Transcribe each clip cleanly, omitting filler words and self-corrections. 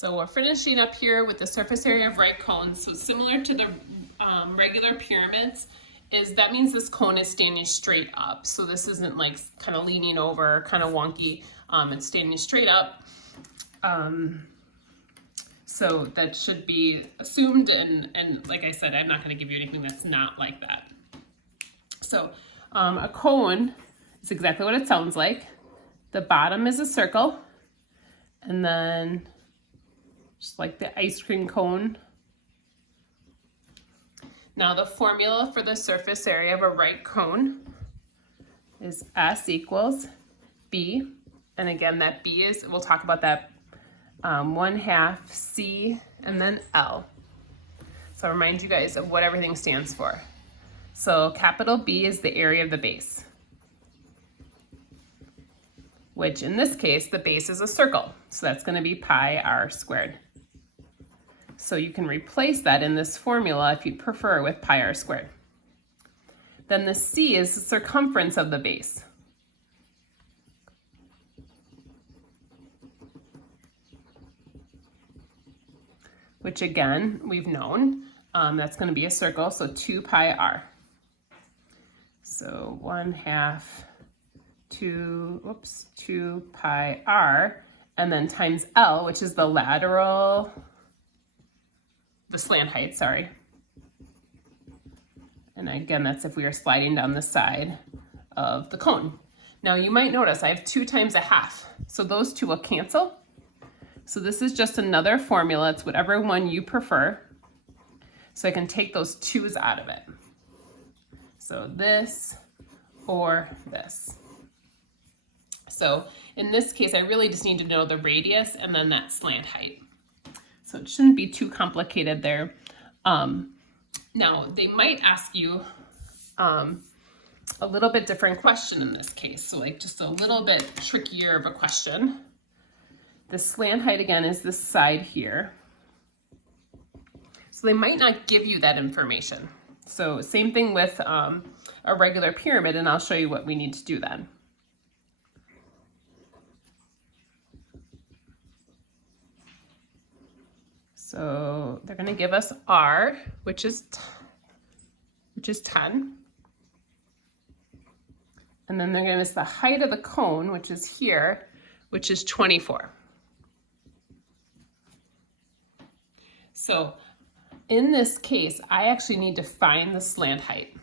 So we're finishing up here with the surface area of right cone. So similar to the regular pyramids, that means this cone is standing straight up. So this isn't like kind of leaning over, kind of wonky. It's standing straight up. So that should be assumed, and like I said, I'm not going to give you anything that's not like that. So a cone is exactly what it sounds like. The bottom is a circle, and then just like the ice cream cone. Now the formula for the surface area of a right cone is S equals B. And again, that B is, we'll talk about that 1/2 C and then L. So I'll remind you guys of what everything stands for. So capital B is the area of the base, which in this case, the base is a circle. So that's going to be pi r squared. So you can replace that in this formula if you'd prefer with pi r squared. Then the C is the circumference of the base. Which again, we've known, that's going to be a circle, so 2 pi r. So 1/2 2 pi r, and then times L, which is the slant height, sorry. And again, that's if we are sliding down the side of the cone. Now you might notice I have 2 times 1/2, so those two will cancel. So this is just another formula. It's whatever one you prefer. So I can take those 2's out of it. So this or this. So in this case, I really just need to know the radius and then that slant height. So it shouldn't be too complicated there. Now they might ask you a little bit different question in this case. So like just a little bit trickier of a question. The slant height again is this side here. So they might not give you that information. So same thing with a regular pyramid, and I'll show you what we need to do then. So they're gonna give us R, which is 10. And then they're gonna give us the height of the cone, which is here, which is 24. So in this case, I actually need to find the slant height.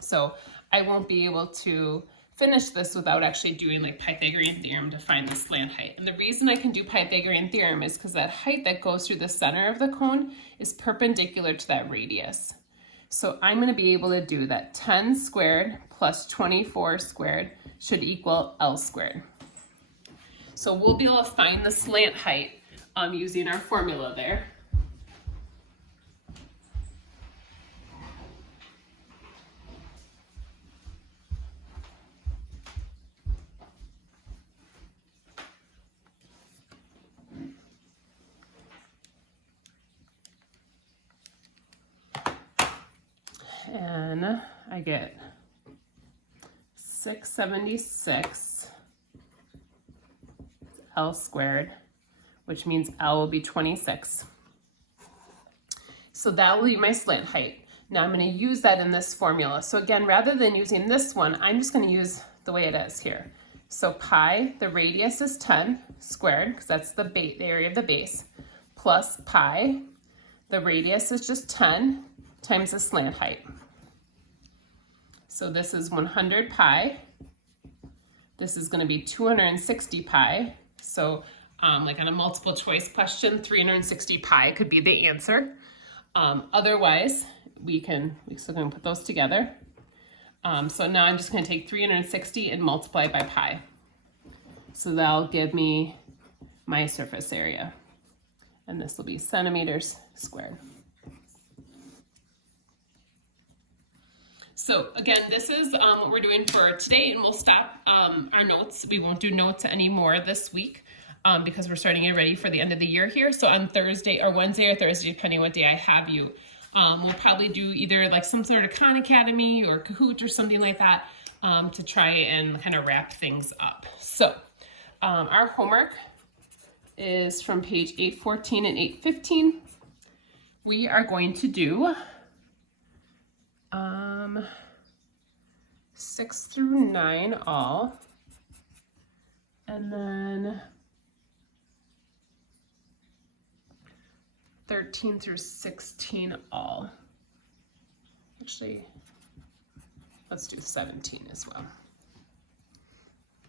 So I won't be able to finish this without actually doing like Pythagorean theorem to find the slant height. And the reason I can do Pythagorean theorem is because that height that goes through the center of the cone is perpendicular to that radius. So I'm going to be able to do that 10 squared plus 24 squared should equal L squared. So we'll be able to find the slant height using our formula there. And I get 676 L squared, which means L will be 26. So that will be my slant height. Now I'm going to use that in this formula. So again, rather than using this one, I'm just going to use the way it is here. So pi, the radius is 10 squared, because that's the area of the base, plus pi, the radius is just 10 times the slant height. So this is 100 pi. This is going to be 260 pi. So like on a multiple choice question, 360 pi could be the answer. Otherwise, we're still going to put those together. So now I'm just going to take 360 and multiply by pi. So that'll give me my surface area. And this will be centimeters squared. So again, this is what we're doing for today, and we'll stop our notes. We won't do notes anymore this week because we're starting it ready for the end of the year here. So on Thursday or Wednesday or Thursday, depending what day I have you, we'll probably do either like some sort of Khan Academy or Kahoot or something like that to try and kind of wrap things up. So our homework is from page 814 and 815. We are going to do 6 through 9 all, and then 13 through 16 all. Actually, let's do 17 as well.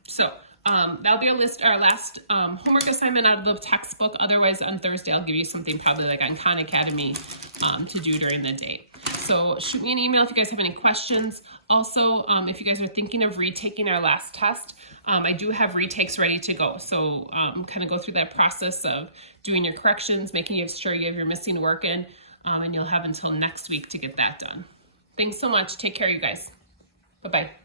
So that'll be our last homework assignment out of the textbook. Otherwise, on Thursday, I'll give you something probably like on Khan Academy to do during the day. So shoot me an email if you guys have any questions. Also, if you guys are thinking of retaking our last test, I do have retakes ready to go. So kind of go through that process of doing your corrections, making sure you have your missing work in, and you'll have until next week to get that done. Thanks so much. Take care, you guys. Bye-bye.